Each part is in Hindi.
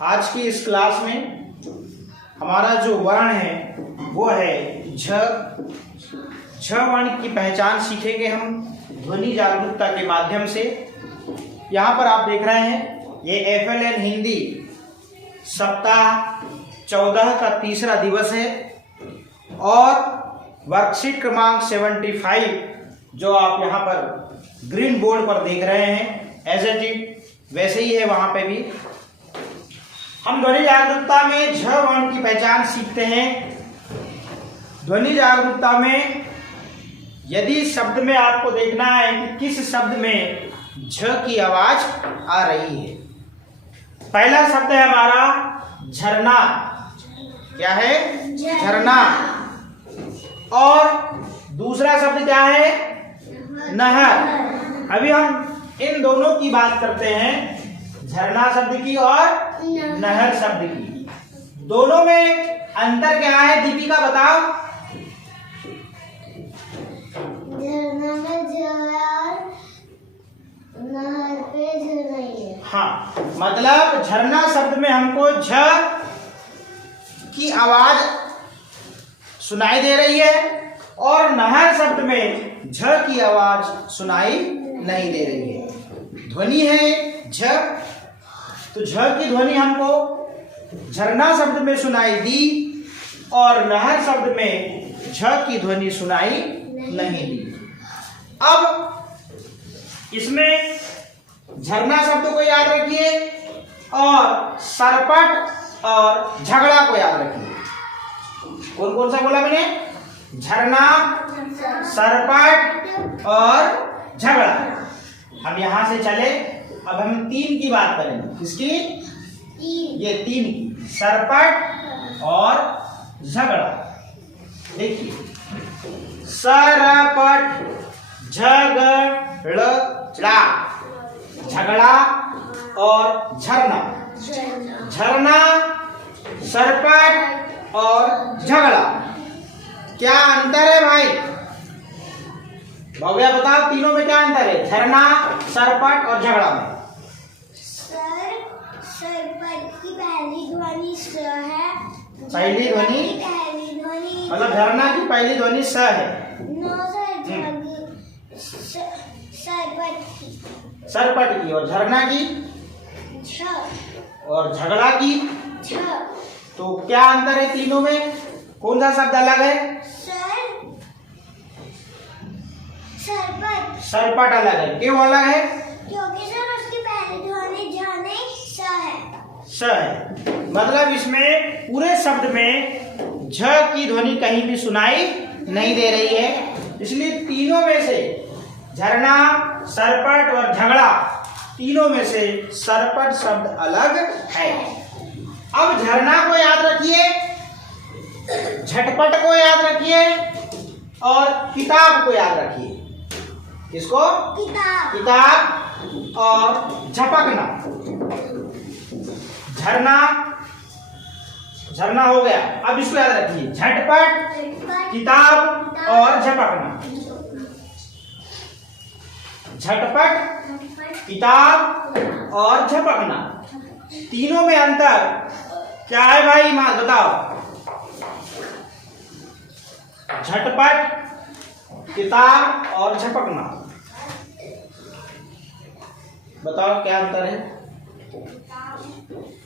आज की इस क्लास में हमारा जो वर्ण है वो है झ। झ वर्ण की पहचान सीखेंगे हम ध्वनि जागरूकता के माध्यम से। यहाँ पर आप देख रहे हैं ये FLN हिंदी सप्ताह 14 का तीसरा दिवस है और वर्कशीट क्रमांक 75 जो आप यहाँ पर ग्रीन बोर्ड पर देख रहे हैं एज इट इज वैसे ही है। वहाँ पे भी हम ध्वनि जागरूकता में झ वर्ण की पहचान सीखते हैं। ध्वनि जागरूकता में यदि शब्द में आपको देखना है कि किस शब्द में झ की आवाज आ रही है। पहला शब्द है हमारा झरना। क्या है? झरना। और दूसरा शब्द क्या है? नहर। अभी हम इन दोनों की बात करते हैं, झरना शब्द की और नहर शब्द की। दोनों में अंतर क्या है दीपिका बताओ? झरना में झर, नहर पे झर नहीं है। हाँ, मतलब झरना शब्द में हमको झ की आवाज सुनाई दे रही है और नहर शब्द में झ की आवाज सुनाई नहीं दे रही है। ध्वनि है झ, तो झ की ध्वनि हमको झरना शब्द में सुनाई दी और नहर शब्द में झ की ध्वनि सुनाई नहीं दी। अब इसमें झरना शब्द को याद रखिए और सरपट और झगड़ा को याद रखिए। कौन कौन सा बोला मैंने? झरना, सरपट और झगड़ा। हम यहां से चले, अब हम तीन की बात करेंगे। किसकी? ये तीन की, सरपट और झगड़ा। देखिए, सरपट, झगड़ा, झगड़ा और झरना। झरना, सरपट और झगड़ा, क्या अंतर है भाई? भव्या बताओ, तीनों में क्या अंतर है? झरना, सरपट और झगड़ा में। सरपट की पहली ध्वनि स है। पहली ध्वनि मतलब झरना की पहली ध्वनि स है। सरपट की और झरना की झ और झगड़ा की झ। तो क्या अंतर है तीनों में? कौन सा शब्द अलग है? सरपट। सरपट अलग है। क्यों अलग है? क्योंकि सर उसकी पहली ध्वनि झ नहीं स है। स है, मतलब इसमें पूरे शब्द में झ की ध्वनि कहीं भी सुनाई नहीं दे रही है। इसलिए तीनों में से झरना, सरपट और झगड़ा, तीनों में से सरपट शब्द अलग है। अब झरना को याद रखिए, झटपट को याद रखिए और किताब को याद रखिए। किसको? किताब। किताब और झपकना। झरना, झरना हो गया। अब इसको याद रखिए, झटपट, किताब और झपकना। झटपट, किताब और झपकना, तीनों में अंतर क्या है भाई? मां बताओ। झटपट, किताब और झपकना, बताओ क्या अंतर है?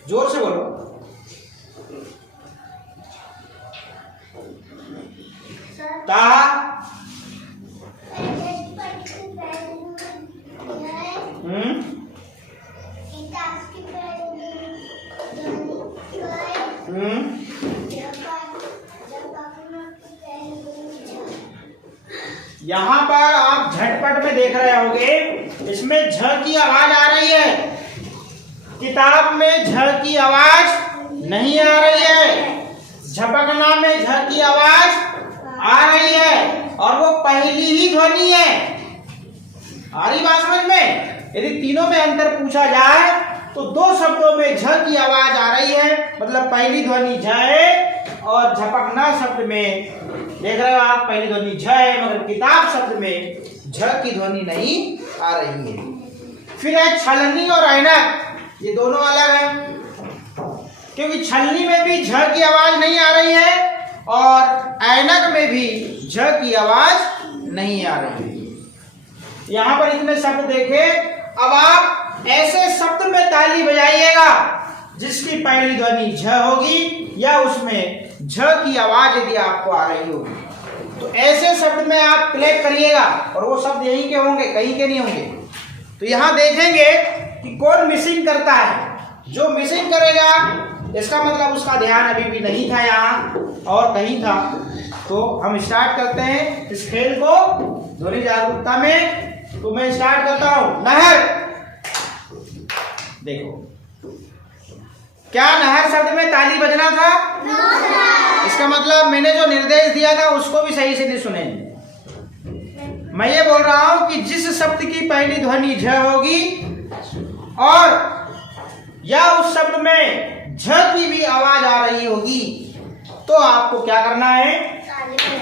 जोर से बोलो। ता यहाँ पर आप झटपट में देख रहे होंगे, इसमें झ की आवाज आ रही है, किताब में झ की आवाज नहीं आ रही है, झपकना में झ की आवाज आ रही है और वो पहली ही ध्वनि है। आ रही बात समझ में? यदि तीनों में अंतर पूछा जाए तो दो शब्दों में झ की आवाज आ रही है, मतलब पहली ध्वनि झ है और झपकना शब्द में देख रहे हो आप पहली ध्वनि झ है, मगर किताब शब्द में झ की ध्वनि नहीं आ रही है। फिर है छलनी और ऐनक, ये दोनों अलग है। क्योंकि छलनी में भी झ की आवाज नहीं आ रही है और ऐनक में भी झ की आवाज नहीं आ रही है। यहां पर इतने शब्द देखे। अब आप ऐसे शब्द में ताली बजाइएगा जिसकी पहली ध्वनि झ होगी या उसमें झ की आवाज यदि आपको आ रही होगी, तो ऐसे शब्द में आप क्लैप करिएगा और वो शब्द यहीं के होंगे, कहीं के नहीं होंगे। तो यहां देखेंगे कि कौन मिसिंग करता है। जो मिसिंग करेगा इसका मतलब उसका ध्यान अभी भी नहीं था यहाँ और कहीं था। तो हम स्टार्ट करते हैं इस खेल को ध्वनि जागरूकता में। तो मैं स्टार्ट करता हूं। नहर, देखो क्या नहर शब्द में ताली बजना था? इसका मतलब मैंने जो निर्देश दिया था उसको भी सही से नहीं सुने। मैं ये बोल रहा हूं कि जिस शब्द की पहली ध्वनि झ होगी और या उस शब्द में झ की भी आवाज आ रही होगी तो आपको क्या करना है?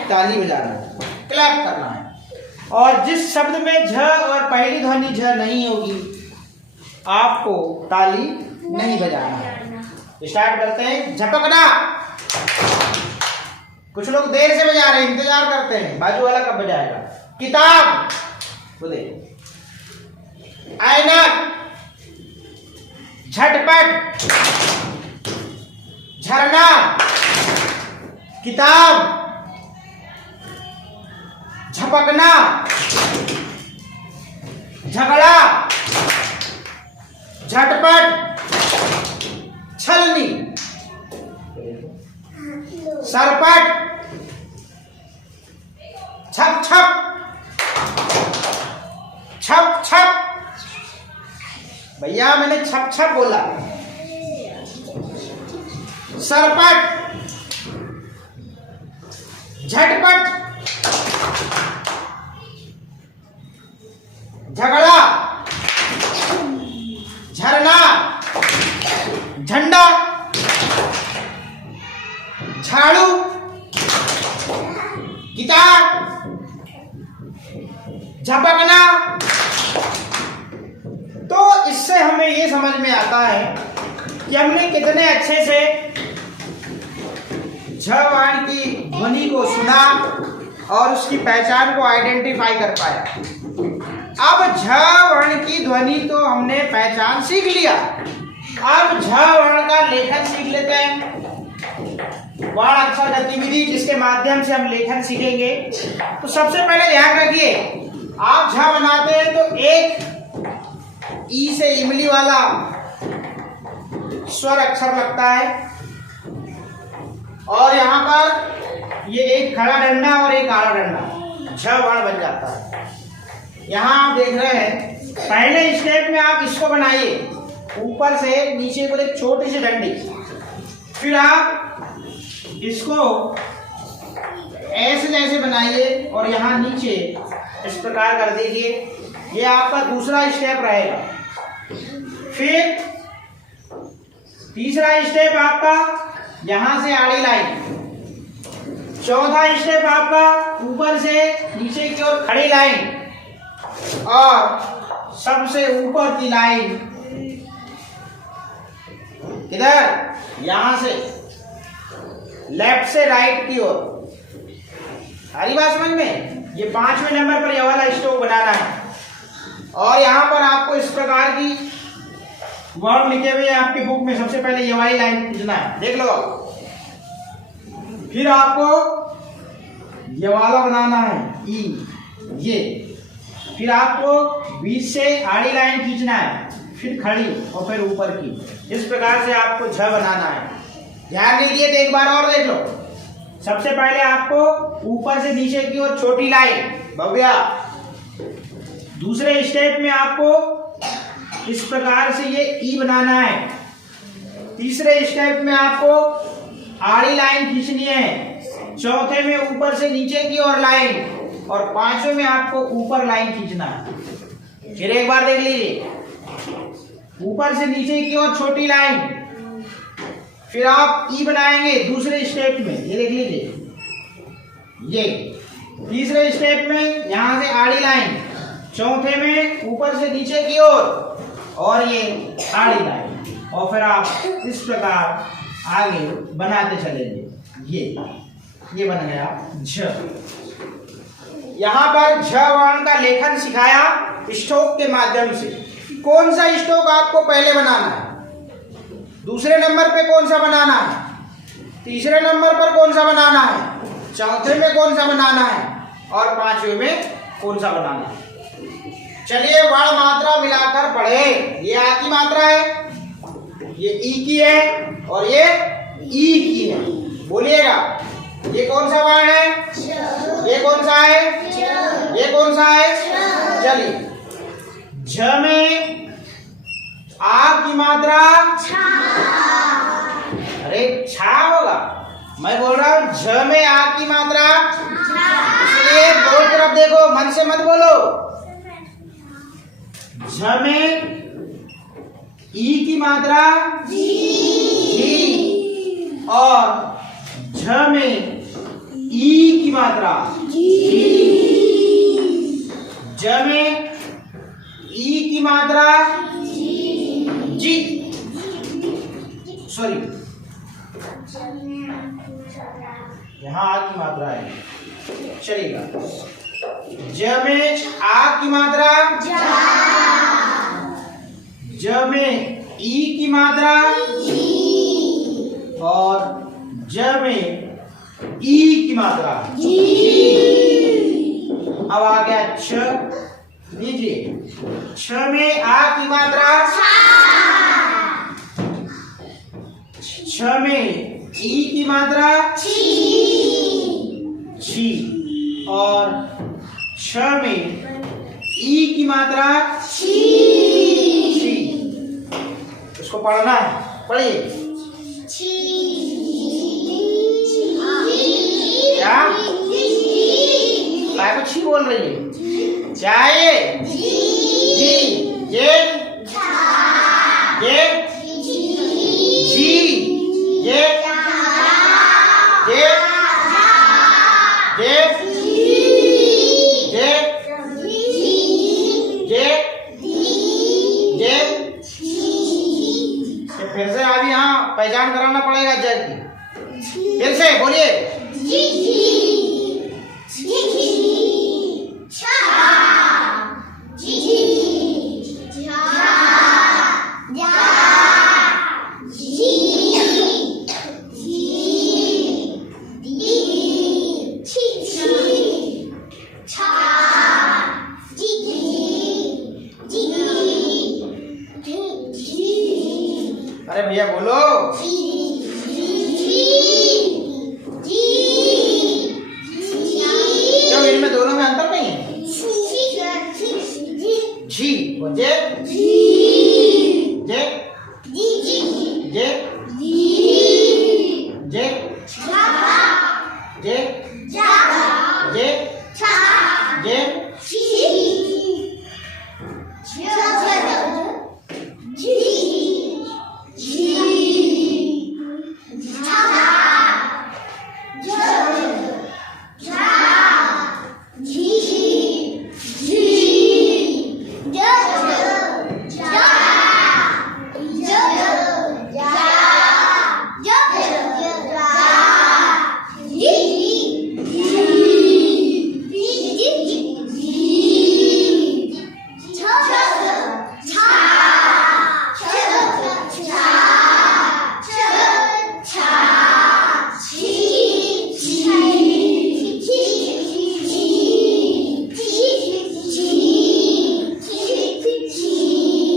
ताली बजाना है, क्लैप करना है। और जिस शब्द में झ और पहली ध्वनि झ नहीं होगी आपको ताली नहीं बजाना है। स्टार्ट करते हैं। झपकना, कुछ लोग देर से बजा रहे हैं, इंतजार करते हैं बाजू वाला कब बजाएगा। किताब, बोले ऐनक, झटपट, झरना, किताब, झपकना, झगड़ा, झटपट, छलनी, सरपट, छप छप, छप छप। भैया मैंने छप छप बोला। सरपट, झटपट, झगड़ा, झरना, झंडा, झाड़ू, गिटार, झपकना। तो इससे हमें ये समझ में आता है कि हमने कितने अच्छे से झ वर्ण की ध्वनि को सुना और उसकी पहचान को आइडेंटिफाई कर पाया। अब झ वर्ण की ध्वनि तो हमने पहचान सीख लिया, अब झ वर्ण का लेखन सीख लेते हैं। वर्ण अक्षर गतिविधि जिसके माध्यम से हम लेखन सीखेंगे। तो सबसे पहले ध्यान रखिए, आप झ बनाते हैं तो एक ई से इमली वाला स्वर अक्षर लगता है और यहाँ पर ये एक खड़ा डंडा और एक आड़ा डंडा, झ वर्ण बन जाता है। यहाँ आप देख रहे हैं पहले स्टेप में आप इसको बनाइए, ऊपर से नीचे को एक छोटी सी डंडी, फिर आप इसको ऐसे जैसे बनाइए और यहाँ नीचे इस प्रकार कर दीजिए। ये आपका दूसरा स्टेप रहेगा। फिर तीसरा स्टेप आपका यहां से आड़ी लाइन, चौथा स्टेप आपका ऊपर से नीचे की ओर खड़ी लाइन और सबसे ऊपर की लाइन इधर यहां से लेफ्ट से राइट की ओर। सारी बात समझ में? ये 5वें नंबर पर यह वाला स्ट्रोक बनाना है और यहाँ पर आपको इस प्रकार की वर्ड लिखे हुए आपकी बुक में सबसे पहले ये वाली लाइन खींचना है, देख लो। फिर आपको ये वाला बनाना है ई, ये। फिर आपको बीच से आड़ी लाइन खींचना है, फिर खड़ी और फिर ऊपर की। इस प्रकार से आपको झ बनाना है। ध्यान दीजिए तो एक बार और देख लो। सबसे पहले आपको ऊपर से नीचे की ओर छोटी लाइन, भव्या। दूसरे स्टेप में आपको इस प्रकार से ये ई बनाना है। तीसरे स्टेप में आपको आड़ी लाइन खींचनी है। चौथे में ऊपर से नीचे की ओर लाइन और पांचवें में आपको ऊपर लाइन खींचना है। फिर एक बार देख लीजिए, ऊपर से नीचे की ओर छोटी लाइन, फिर आप ई बनाएंगे दूसरे स्टेप में, ये देख लीजिए, ये। तीसरे स्टेप में यहां से आड़ी लाइन, चौथे में ऊपर से नीचे की ओर और ये आड़ी लाइन, और फिर आप इस प्रकार आगे बनाते चलेंगे। ये बन गया झ। यहाँ पर झ वर्ण का लेखन सिखाया स्ट्रोक के माध्यम से। कौन सा स्ट्रोक आपको पहले बनाना है, दूसरे नंबर पे कौन सा बनाना है, तीसरे नंबर पर कौन सा बनाना है, चौथे में कौन सा बनाना है और पांचवें में कौन सा बनाना है। चलिए वर्ण मात्रा मिलाकर पढ़े। ये आ की मात्रा है, ये ई की है और ये ई की है। बोलिएगा ये कौन सा वर्ण है, ये कौन सा है, ये कौन सा है। चलिए झ में आ की मात्रा अरे छा होगा, मैं बोल रहा हूं झ में आ की मात्रा, इसलिए दो तरफ देखो, मन से मत बोलो। झ में ई की मात्रा जी और झ में ई की मात्रा झ में ई की मात्रा जी, सॉरी यहाँ आ की मात्रा है, चलेगा। ज में आ की मात्रा, ज में ई की मात्रा और ज में ई की मात्रा। अब आ गया छ, लीजिए छ में आ की मात्रा, छ में ई की मात्रा छी और छ में ई की मात्रा छी। इसको पढ़ना है, पढ़िए। क्या काय को छी बोल रही है, चाहे जी ये जी ये फिर से अभी यहाँ पहचान कराना पड़ेगा जय की। फिर से बोलिए। अरे भैया बोलो। क्यों इनमें दोनों में अंतर नहीं है? जी और जे जे जे जे जे जे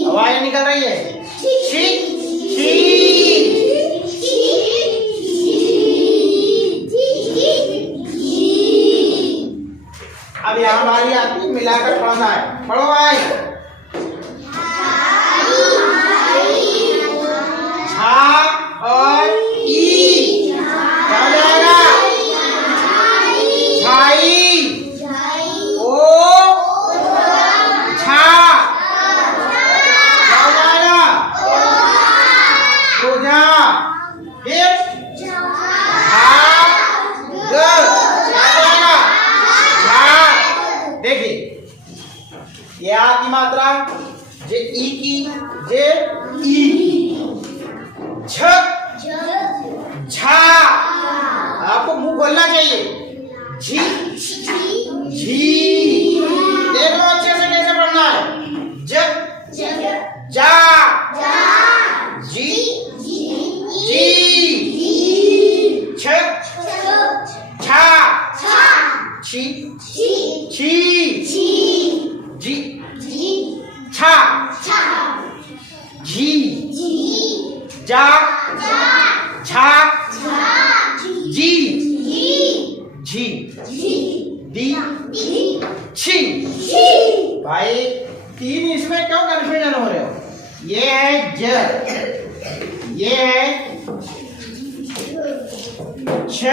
आवाज निकल रही है। अब यहाँ हमारी आपकी मिलाकर पढ़ना है। पढ़ो भाई। छा और ई क्या हो जाएगा? छाई। ओ छा क्या हो जाएगा? सोजा। फिर देखिए ये आ की मात्रा, जे ई की, जे ई की। झ ये है छ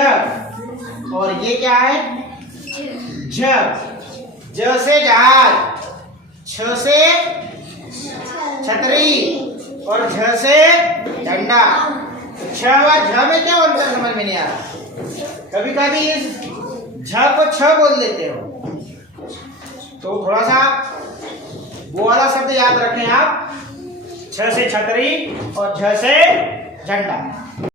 और ये क्या है झ। ज से जहाज, छ से छतरी और झ से झंडा। छ व झ में क्या अंतर समझ में नहीं आ रहा? कभी कभी इस झ को छ बोल देते हो, तो थोड़ा सा वो वाला शब्द याद रखें आप, छ से छतरी और झ से झंडा।